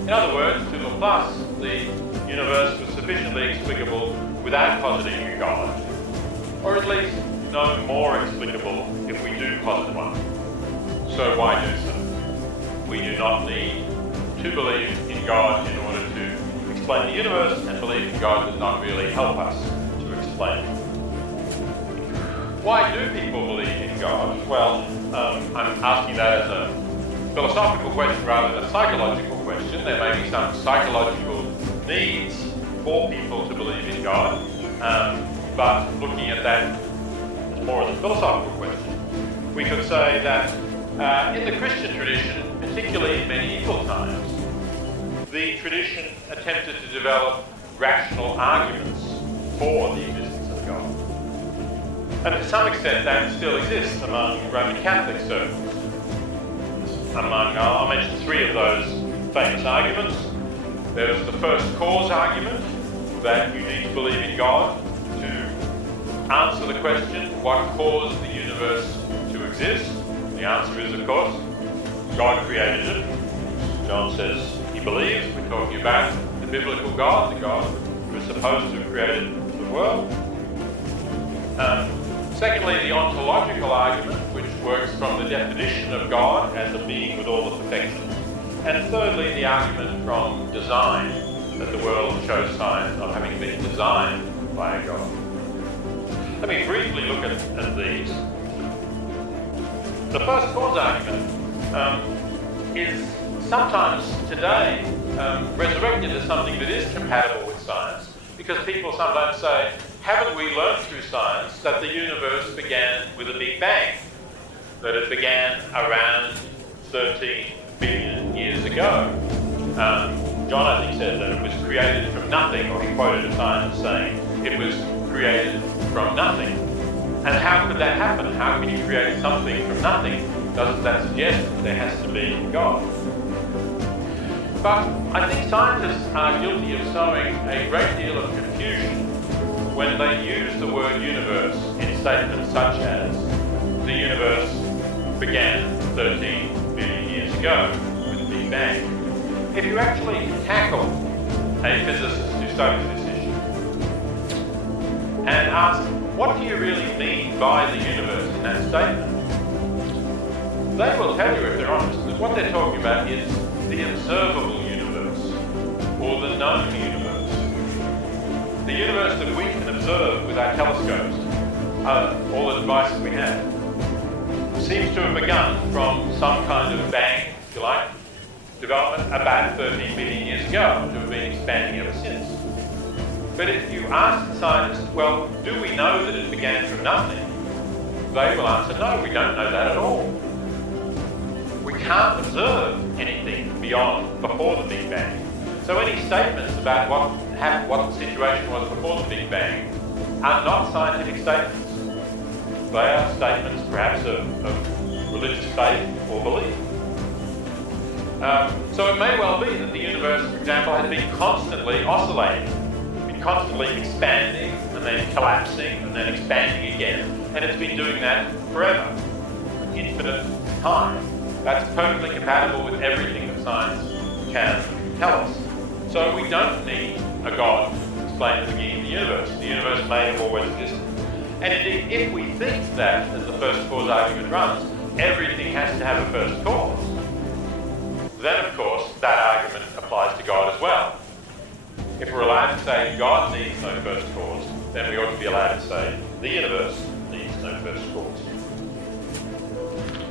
In other words, to Laplace, the universe was sufficiently explicable without positing a God, or at least no more explicable if we do posit one. So why do so? We do not need to believe in God in order to explain the universe, and believe in God does not really help us to explain it. Why do people believe in God? Well, I'm asking that as a philosophical question rather than a psychological question. There may be some psychological needs for people to believe in God, but looking at that as more as a philosophical question, we could say that in the Christian tradition, particularly in medieval times, the tradition attempted to develop rational arguments for the existence of God. And to some extent that still exists among Roman Catholic circles. I'll mention three of those famous arguments. There's the first cause argument, that you need to believe in God to answer the question, what caused the universe to exist? The answer is, of course, God created it. John says he believes. We're talking about the biblical God, the God who is supposed to have created the world. Secondly, the ontological argument, which works from the definition of God as a being with all the perfections. And thirdly, the argument from design, that the world shows signs of having been designed by a God. Let me briefly look at these. The first cause argument is sometimes today resurrected as something that is compatible with science, because people sometimes say, haven't we learned through science that the universe began with a Big Bang? That it began around 13 billion years ago. John, I think, said that it was created from nothing, or he quoted a scientist saying it was created from nothing. And how could that happen? How can you create something from nothing? Doesn't that suggest that there has to be God? But I think scientists are guilty of sowing a great deal of confusion when they use the word universe in statements such as the universe began 13 billion years ago with the Big Bang. If you actually tackle a physicist who studies this issue and ask, what do you really mean by the universe in that statement? They will tell you, if they're honest, that what they're talking about is the observable universe, or the known universe. The universe that we can observe with our telescopes, all the devices we have, seems to have begun from some kind of bang, if you like, development about 13 billion years ago, to have been expanding ever since. But if you ask the scientists, well, do we know that it began from nothing? They will answer, no, we don't know that at all. We can't observe anything before the Big Bang. So any statements about what the situation was before the Big Bang are not scientific statements. They are statements perhaps of religious faith or belief. So it may well be that the universe, for example, has been constantly oscillating, been constantly expanding and then collapsing and then expanding again, and it's been doing that forever, infinite time. That's perfectly compatible with everything that science can tell us. So we don't need a God to explain the beginning of the universe. The universe may have always existed. And indeed, if we think that, as the first cause argument runs, everything has to have a first cause, then of course that argument applies to God as well. If we're allowed to say God needs no first cause, then we ought to be allowed to say the universe needs no first cause.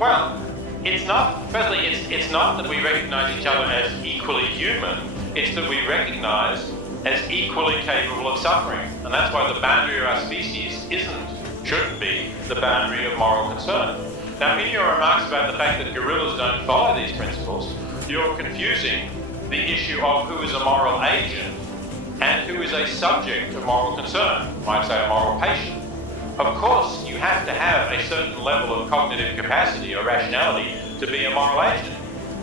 Well, it's not that we recognize each other as equally human, it's that we recognize as equally capable of suffering. And that's why the boundary of our species shouldn't be the boundary of moral concern. Now, in your remarks about the fact that gorillas don't follow these principles, you're confusing the issue of who is a moral agent and who is a subject of moral concern, you might say a moral patient. Of course, you have to have a certain level of cognitive capacity or rationality to be a moral agent.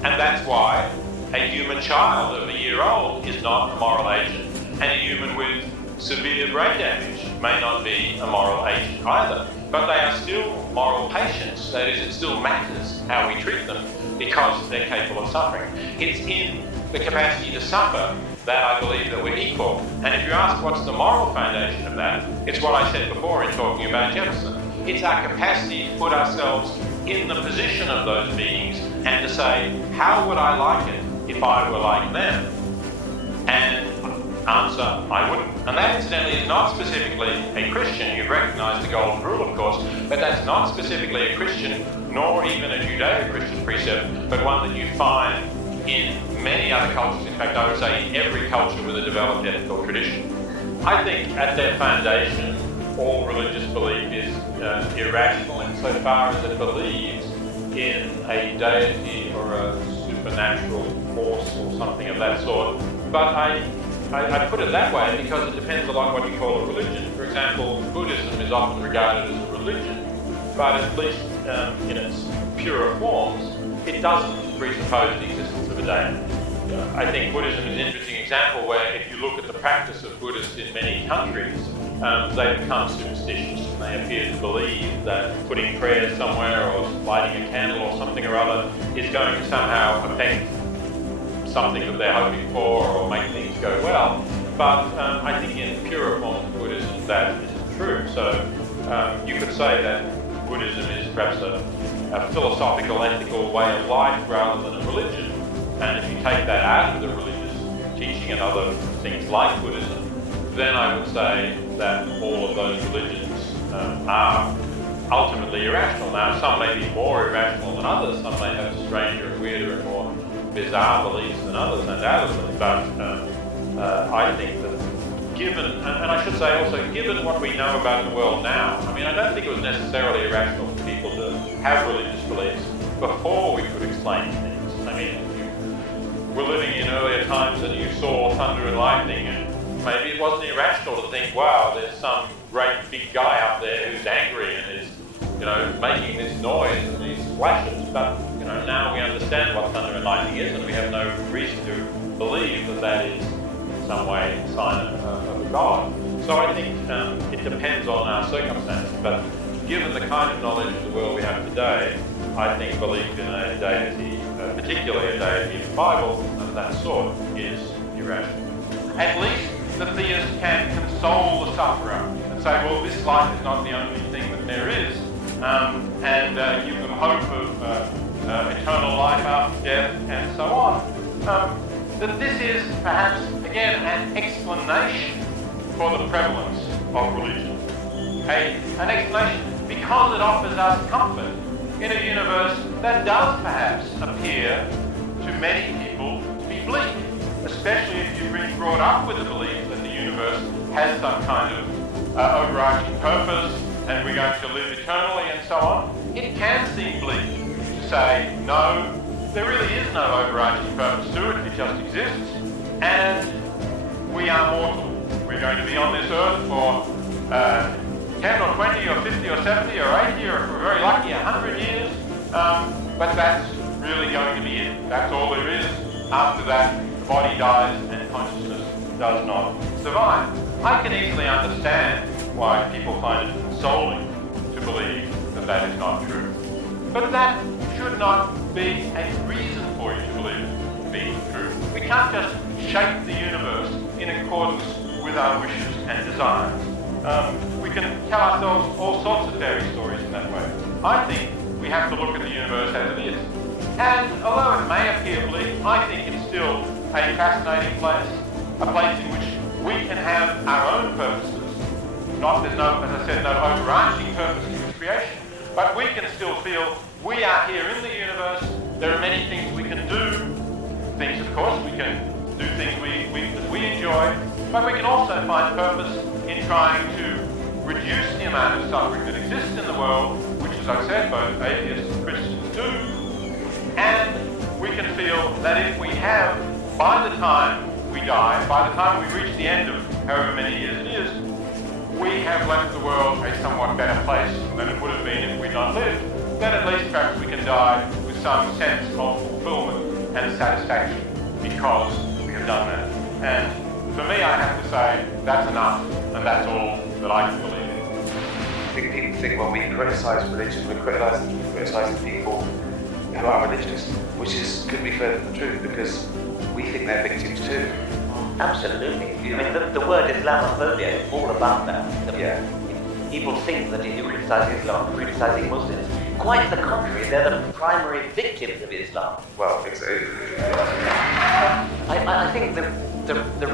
And that's why a human child of a year old is not a moral agent, and a human with severe brain damage may not be a moral agent either. But they are still moral patients. That is, it still matters how we treat them because they're capable of suffering. It's in the capacity to suffer that I believe that we're equal. And if you ask what's the moral foundation of that, it's what I said before in talking about Jefferson. It's our capacity to put ourselves in the position of those beings and to say, how would I like it if I were like them? And answer, I wouldn't. And that incidentally is not specifically a Christian. You've recognized the golden rule, of course, but that's not specifically a Christian nor even a Judeo-Christian precept, but one that you find in many other cultures. In fact, I would say in every culture with a developed ethical tradition. I think at their foundation, all religious belief is irrational insofar as it believes in a deity or a supernatural force or something of that sort. But I put it that way because it depends a lot on what you call a religion. For example, Buddhism is often regarded as a religion, but at least in its purer forms, it doesn't presuppose the existence of a deity. I think Buddhism is an interesting example where if you look at the practice of Buddhists in many countries, they become superstitious and they appear to believe that putting prayers somewhere or lighting a candle or something or other is going to somehow affect something that they're hoping for or make things go well. But I think in purer forms of Buddhism that isn't true. So you could say that Buddhism is perhaps a philosophical, ethical way of life rather than a religion. And if you take that out of the religious teaching and other things like Buddhism, then I would say that all of those religions are ultimately irrational. Now, some may be more irrational than others. Some may have stranger and weirder and more bizarre beliefs than others, undoubtedly. But I think that given, and I should say also, given what we know about the world now, I mean, I don't think it was necessarily irrational for people to have religious beliefs before we could explain things. I mean, if you were living in earlier times and you saw thunder and lightning, and maybe it wasn't irrational to think, wow, there's some great big guy up there who's angry and is, making this noise and these flashes. But, now we understand what thunder and lightning is, and we have no reason to believe that that is in some way a sign of a God. So I think it depends on our circumstances. But given the kind of knowledge of the world we have today, I think belief in a deity, particularly a deity in the Bible of that sort, is irrational. At least the theist can console the sufferer and say, well, this life is not the only thing that there is, and give them hope of eternal life after death, and so on. That this is perhaps, again, an explanation for the prevalence of religion. An explanation because it offers us comfort in a universe that does perhaps appear to many people to be bleak, especially if you've been brought up with the belief that the universe has some kind of overarching purpose and we're going to live eternally and so on. It can seem bleak to say, no, there really is no overarching purpose to it, it just exists, and we are mortal. We're going to be on this earth for 10 or 20 or 50 or 70 or 80 or if we're very lucky 100 years, but that's really going to be it. That's all there is. After that, the body dies and consciousness does not survive. I can easily understand why people find it consoling to believe that that is not true. But that should not be a reason for you to believe it being true. We can't just shape the universe in accordance with our wishes and desires. We can tell ourselves all sorts of fairy stories in that way. I think we have to look at the universe as it is. And although it may appear bleak, I think it's still a fascinating place, a place in which we can have our own purposes. There's no, as I said, no overarching purpose to its creation, but we can still feel we are here in the universe. There are many things we can do. Things, of course, we can do things that we enjoy, but we can also find purpose in trying to reduce the amount of suffering that exists in the world, which, as I said, both atheists and Christians do. And we can feel that if we have, by the time we die, by the time we reach the end of however many years it is, we have left the world a somewhat better place than it would have been if we'd not lived, then at least perhaps we can die with some sense of fulfillment and satisfaction because we have done that. And for me, I have to say, that's enough, and that's all that I can believe in. I think people think when we criticise religion, we're criticising people who are religious, which could be further from the truth, because we think they're victims too. Absolutely. I mean, the word Islamophobia is all about that. People think that if you criticize Islam, you're criticizing Muslims. Quite the contrary, they're the primary victims of Islam. Well, exactly. I think the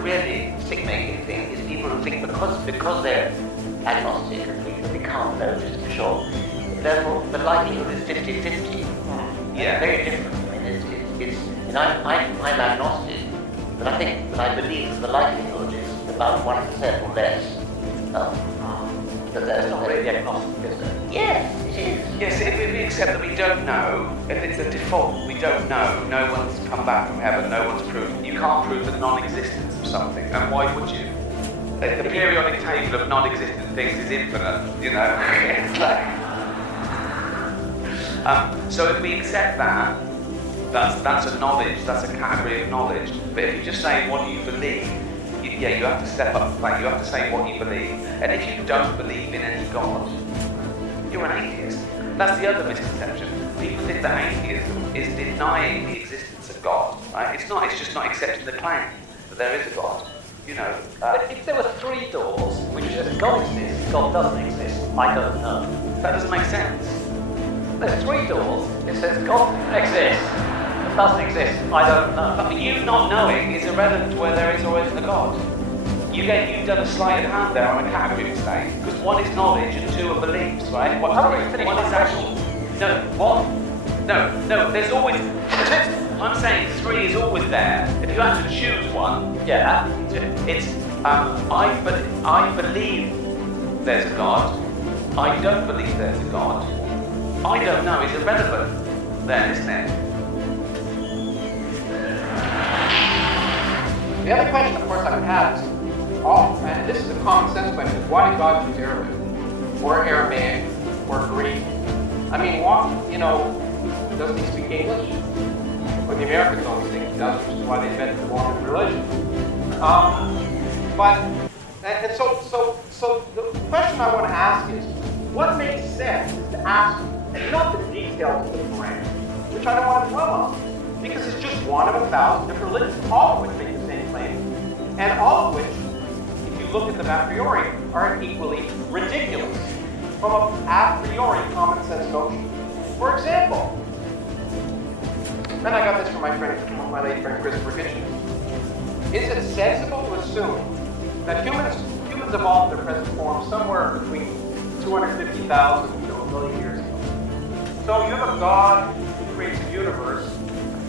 really sick-making thing is people who think because they're agnostic and they can't know just for sure, therefore the likelihood is 50-50. Yeah. Very different. I mean, I'm agnostic, but I believe that the likelihood is about 1% or less. That there's not really agnostic, is it? Yes, it is. Yes, if we accept that we don't know, if it's a default, we don't know, no one's come back from heaven, no one's proved, you can't prove the non-existence of something, and why would you? The periodic table of non-existent things is infinite, you know? It's like... so if we accept that, that's a knowledge, that's a category of knowledge, but if you just say, what do you believe? You have to step up, you have to say what you believe. And if you don't believe in any God, you're an atheist. That's the other misconception. People think that atheism is denying the existence of God, right? It's not, it's just not accepting the claim that there is a God. You know. But if there were three doors, which says God exists, God doesn't exist, I don't know. That doesn't make sense. There's three doors, it says God exists, doesn't exist, I don't know. But you not knowing is irrelevant to where there is or isn't a God. You've done a sleight of hand there on a category mistake, because one is knowledge and two are beliefs, right? One is actual. No, what? No, there's always... I'm saying three is always there. If you have to choose one, it's... I believe there's a God. I don't believe there's a God. I don't know is irrelevant then, isn't it? The other question, of course, I would have is, and this is a common sense question, is why did God choose Arabic, or Aramaic, or Greek? I mean, doesn't he speak English? Well, the Americans always think he does, which is why they invented the Mormon religion. So the question I want to ask is, what makes sense is to ask, and not the details of the Quran, which I don't want to dwell on, because it's just one of 1,000 different religions, all of which make the same claim, and all of which, if you look at them a priori, are equally ridiculous from an a priori common sense notion. For example, and I got this from my late friend Christopher Hitchens. Is it sensible to assume that humans evolved their present form somewhere between 250,000 to a million years ago? So you have a God who creates a universe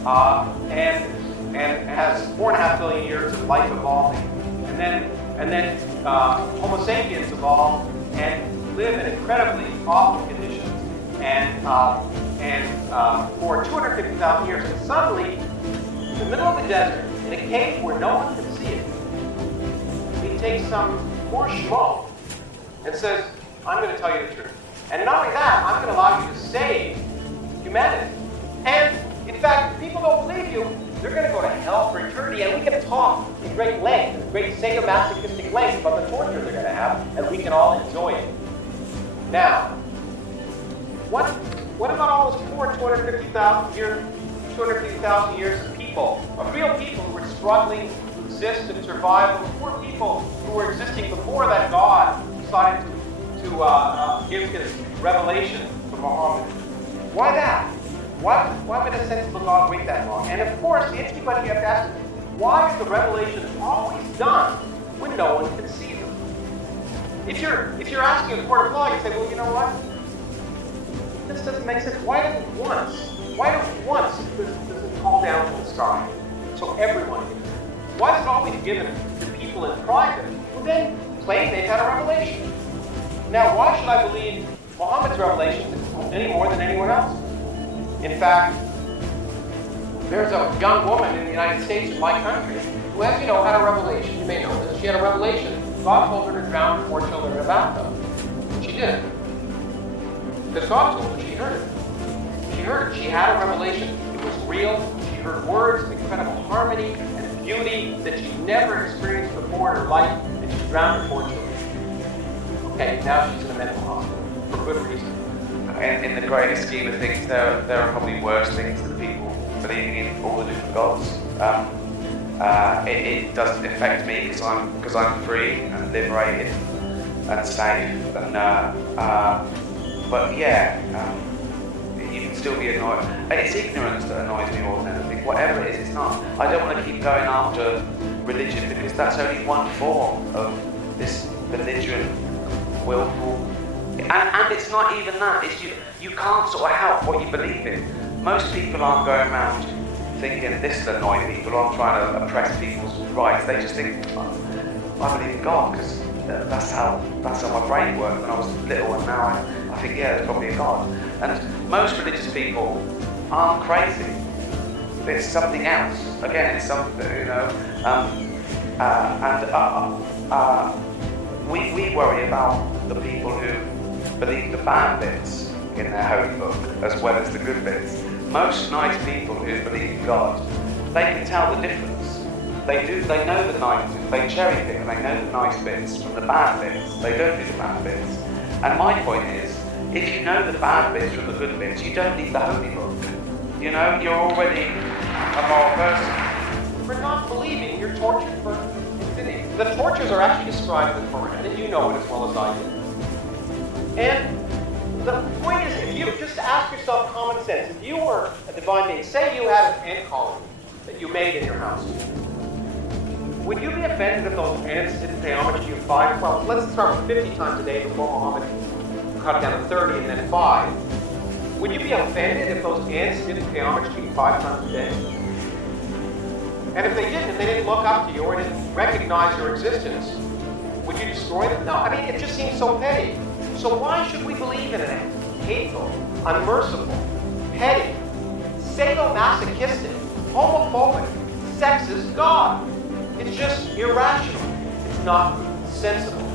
and has 4.5 billion years of life evolving, and then Homo sapiens evolved and live in incredibly awful conditions, and for 250,000 years, and suddenly, in the middle of the desert, in a cave where no one can see it, he takes some poor schmo and says, I'm going to tell you the truth. And not only that, I'm going to allow you to save humanity. And in fact, if people don't believe you, they're going to go to hell for eternity. And we can talk in great length, in great sadomasochistic length about the torture they're going to have, and we can all enjoy it. Now, what about all those poor 250,000 years of people, of real people who were struggling to exist and survive, of poor people who were existing before that God decided to give his revelation to Muhammad? Why that? Why would a sensible God wait that long? And of course, the interesting question you have to ask is, why is the revelation always done when no one can see them? If you're asking a court of law, you say, well, you know what? This doesn't make sense. Why don't once does it fall down from the sky so everyone can? Why is it always given to people in private who then claim they've had a revelation? Now, why should I believe Muhammad's revelation any more than anyone else? In fact, there's a young woman in the United States, in my country, who, as you know, had a revelation. You may know this. She had a revelation. God told her to drown her 4 children in a bathtub. She didn't. Because God told her, she heard it. She heard it. She had a revelation. It was real. She heard words of incredible harmony and beauty that she'd never experienced before in her life, and she drowned her 4 children. Okay, now she's in a mental hospital for good reason. In the greater scheme of things, there are probably worse things than people believing in all the different gods. It doesn't affect me because I'm free and liberated and safe. But yeah, you can still be annoyed. It's ignorance that annoys me more than anything. Whatever it is, it's not. I don't want to keep going after religion because that's only one form of this belligerent, willful. And it's not even that. It's you can't sort of help what you believe in. Most people aren't going around thinking this will annoy people or I'm trying to oppress people's rights. They just think, I believe in God because that's how my brain worked when I was little, and now I think, yeah, there's probably a God. And most religious people aren't crazy. It's something else. Again, it's something, you know. We worry about the people who believe the bad bits in their holy book as well as the good bits. Most nice people who believe in God, they can tell the difference. They know the nice, they cherry pick and they know the nice bits from the bad bits. They don't do the bad bits. And my point is, if you know the bad bits from the good bits, you don't need the holy book. You know, you're already a moral person. For not believing, you're tortured for infinity. The tortures are actually described in the Quran, and you know it as well as I do. And the point is, if you just ask yourself common sense, if you were a divine being, say you had an ant colony that you made in your house, would you be offended if those ants didn't pay homage to you 5? Well, let's start with 50 times a day before Muhammad cut it down to 30 and then 5. Would you be offended if those ants didn't pay homage to you 5 times a day? And if they didn't look up to you or didn't recognize your existence, would you destroy them? No, I mean, it just seems so petty. So why should we believe in an hateful, unmerciful, petty, sadomasochistic, homophobic, sexist God? It's just irrational. It's not sensible.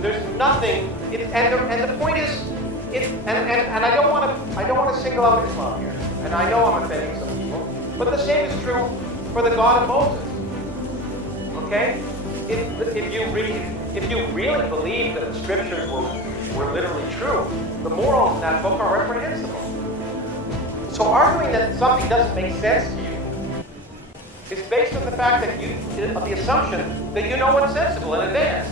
There's nothing. And the point is, and I don't want to single out Islam here. And I know I'm offending some people, but the same is true for the God of Moses. Okay? If you really believe that the scriptures were literally true, the morals in that book are reprehensible. So arguing that something doesn't make sense to you is based on the fact that of the assumption that you know what's sensible in advance.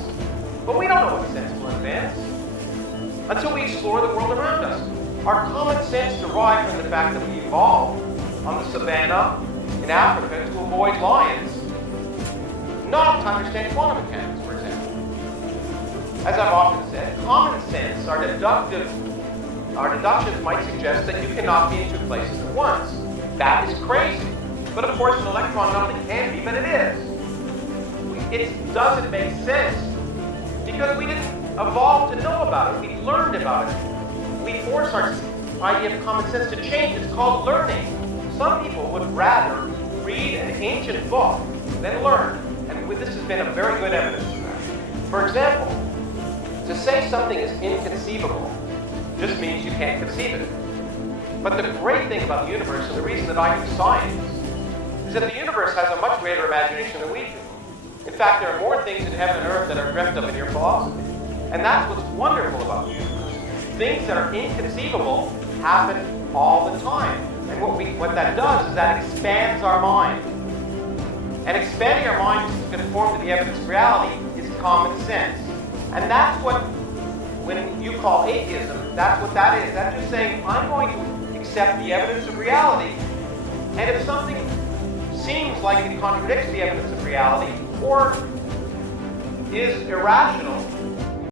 But we don't know what's sensible in advance until we explore the world around us. Our common sense derived from the fact that we evolved on the savannah in Africa to avoid lions, not to understand quantum mechanics, for example. As I've often said, common sense, our deductions might suggest that you cannot be in two places at once. That is crazy. But of course, an electron nothing can be, but it is. It doesn't make sense because we didn't evolve to know about it. We learned about it. We force our idea of common sense to change. It's called learning. Some people would rather read an ancient book than learn. And this has been a very good evidence of that. For example, to say something is inconceivable just means you can't conceive it. But the great thing about the universe, and the reason that I do science, is that the universe has a much greater imagination than we do. In fact, there are more things in heaven and earth that are dreamt of in your philosophy. And that's what's wonderful about the universe. Things that are inconceivable happen all the time. And what that does is that expands our mind. And expanding our mind to conform to the evidence of reality is common sense. And that's what, when you call atheism, that's what that is. That's just saying, I'm going to accept the evidence of reality, and if something seems like it contradicts the evidence of reality, or is irrational,